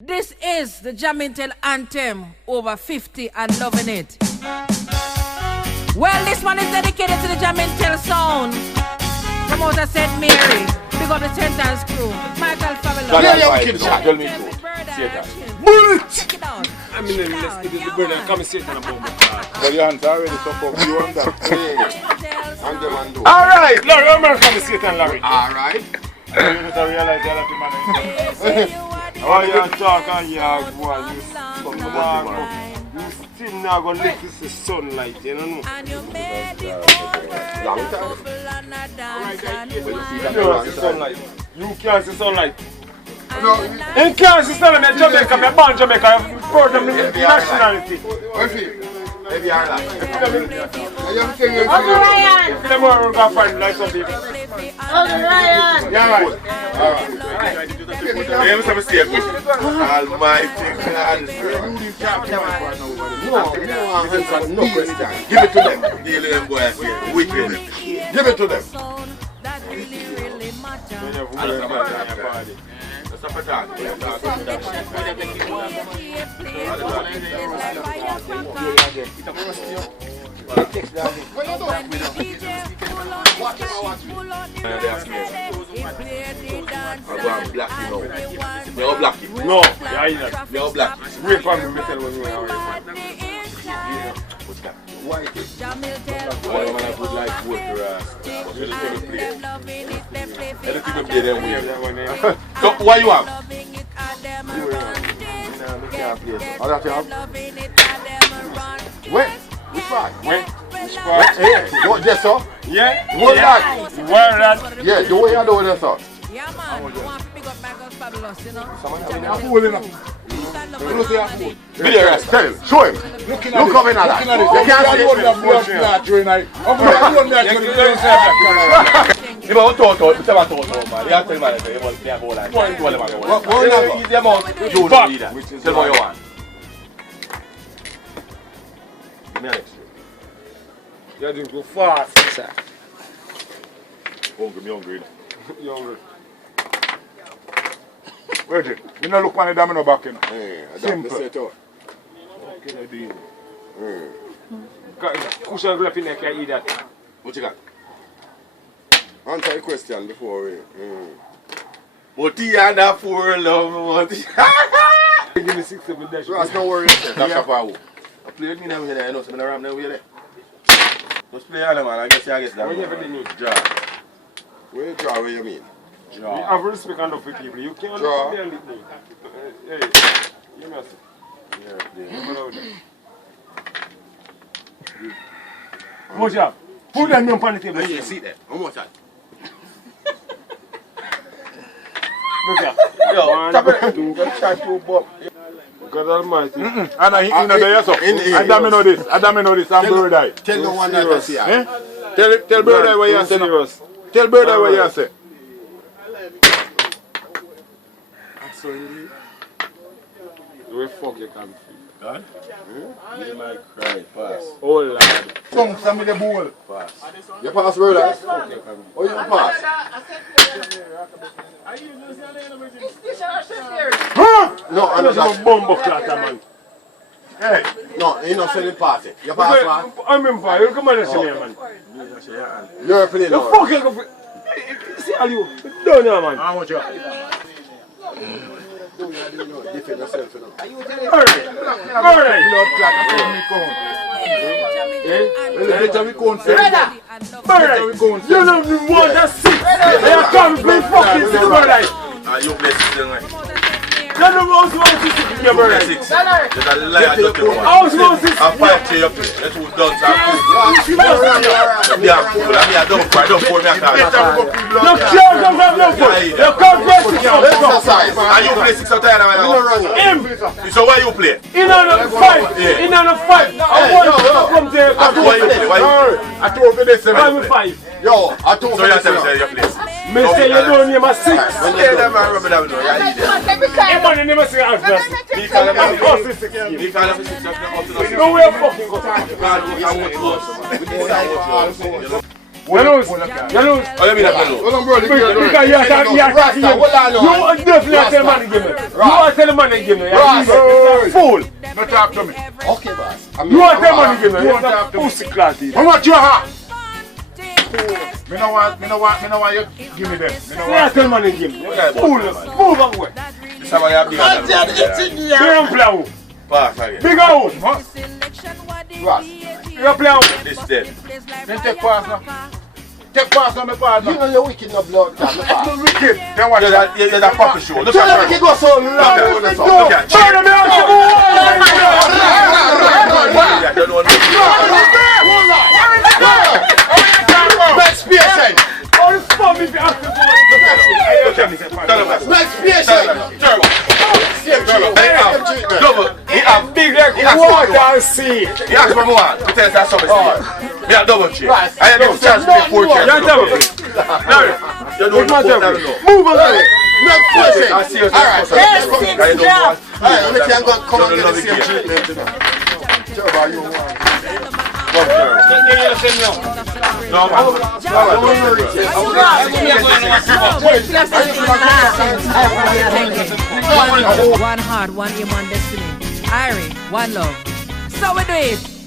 This is the Jamintel anthem, over 50 and loving it. Well, this one is dedicated to the Jamintel sound. Promoter St. Mary, big up the Sentence crew. Michael Fabulous. Tell me too. Say that. Check it out. I mean, let's get the brother come and sit down about my Well, your hands already so fuck you on that. Alright, Larry, I'm going to come and sit down, Larry. Alright. You need to realize that the man is oh, you talk and you are one. You still not going to live this is sunlight, you know? Long time. You can't see sunlight. No, In can't see sunlight in Jamaica, I'm born in Jamaica, I'm proud of my nationality. what's it? Maybe I like. Uncle Ryan! If you want to find like some people. Uncle Ryan! Yeah, right. Alright. Almighty God. No question. Give it to them. Give it to them. No, yeah, You're black. wait for me to tell when you are. Why is it? Why am I good like water? Anything to play them with. So, what you have? All that you have? When? Which part? When? Which part? Yeah. What, yes, sir? Yeah? What that? Where that? Yeah, the way you do it, sir. Yeah, man. You want to pick up Michael Fabulous, you know? Tell him, show him. Look up in that. You can't see it. You want to talk, man. You have to tell man, you want to go like that. Easy amount. Tell me what you want. Give me an extra. You just go fast, sir. Hungry, me hungry. You hungry? Wait it. You know look on the domino back in. Simple. Cushion grip in there, can you eat that? What you got? Answer the question before we. What you had for love? What? Give me 6 7 dash. That's no worry. That's a power. I play with me now. I know some around now. Just play all man. I guess that. What you ever need? Draw. Where you draw? What you mean? You have respect enough for people. You can't Draw. Hey, you must. What's up? Put that name on the table. You see that? How much that? Look here. Yo, tap it. God Almighty. And I know there so. And I know this. I'm bird eye. Tell the one that I see. Tell bird eye what you say. Tell bird eye what you say. So indeed. Where fuck you can feel? God? You might cry. Pass. Oh Lord. Come, send me the bowl. Pass. You pass bird eye? Oh, you pass? No, I'm I'm just a not. bomb clatter, man. Hey. No, you're not selling party. You pass man. I'm in fire. You come on and see me, man. You're playing The now. fuck you go for? See how you don't know, man. How much you? Defend yourself, you know. Alright. Blood clot, better we can't say. Alright. You know the one that's sick. They are coming play fucking sick, brother. You play 6 right? You know who's going to sick in your brother. There's a lie I don't know. How's going to sick? I'm 5K up here. That's who's done. Yeah, fool. I mean, I don't cry. Don't pour me a car. You can't come from no foot. You can't play 6 out. Exercise. And you play 6 out there now. Him. So why you play? In on a fight. In on a fight. I want to come there. Why you play? Why you play? I told you this. 5-5. Yo, I told you. So you tell me you play. Me say you don't name a 6. When you never remember that, yeah, Hey man, you never say half that. he call him Of course it's 6. He call him 6 up to No way fucking go. God, I want to You lose. You lose. Oh, you mean that you lose? Hold on, bro. Because you are definitely tell the man to give me. You are tell the man to give me. You're a fool. Not talk to me. Okay, boss. You are tell the man to give me. You're a pussy clat. How much you have? Me no want you give me them. Me no You are want. tell the man to give me. Fool. Move away. This is how you big Man, it's in You here. don't play out. Pass again. Big out. Ross. You don't play out. This dead. Then take pass now. Take pass now, my partner. You know you're wicked no blood. I'm wicked. Then what? You're that puppy show. Look So at let me go so long. Look at Turn me out. Next patient. All the fun if you ask me Next patient. Double. He have big like water and sea. He asked for more. To tell us that something. He have double check. I have no chance to pay 4 checks. You're double. You don't know. Move on. Next patient. I see you. Yes, it's drop. Alright, let me come and get the same treatment. No, man. One heart, one aim, one destiny. Irie, one love. So we do it.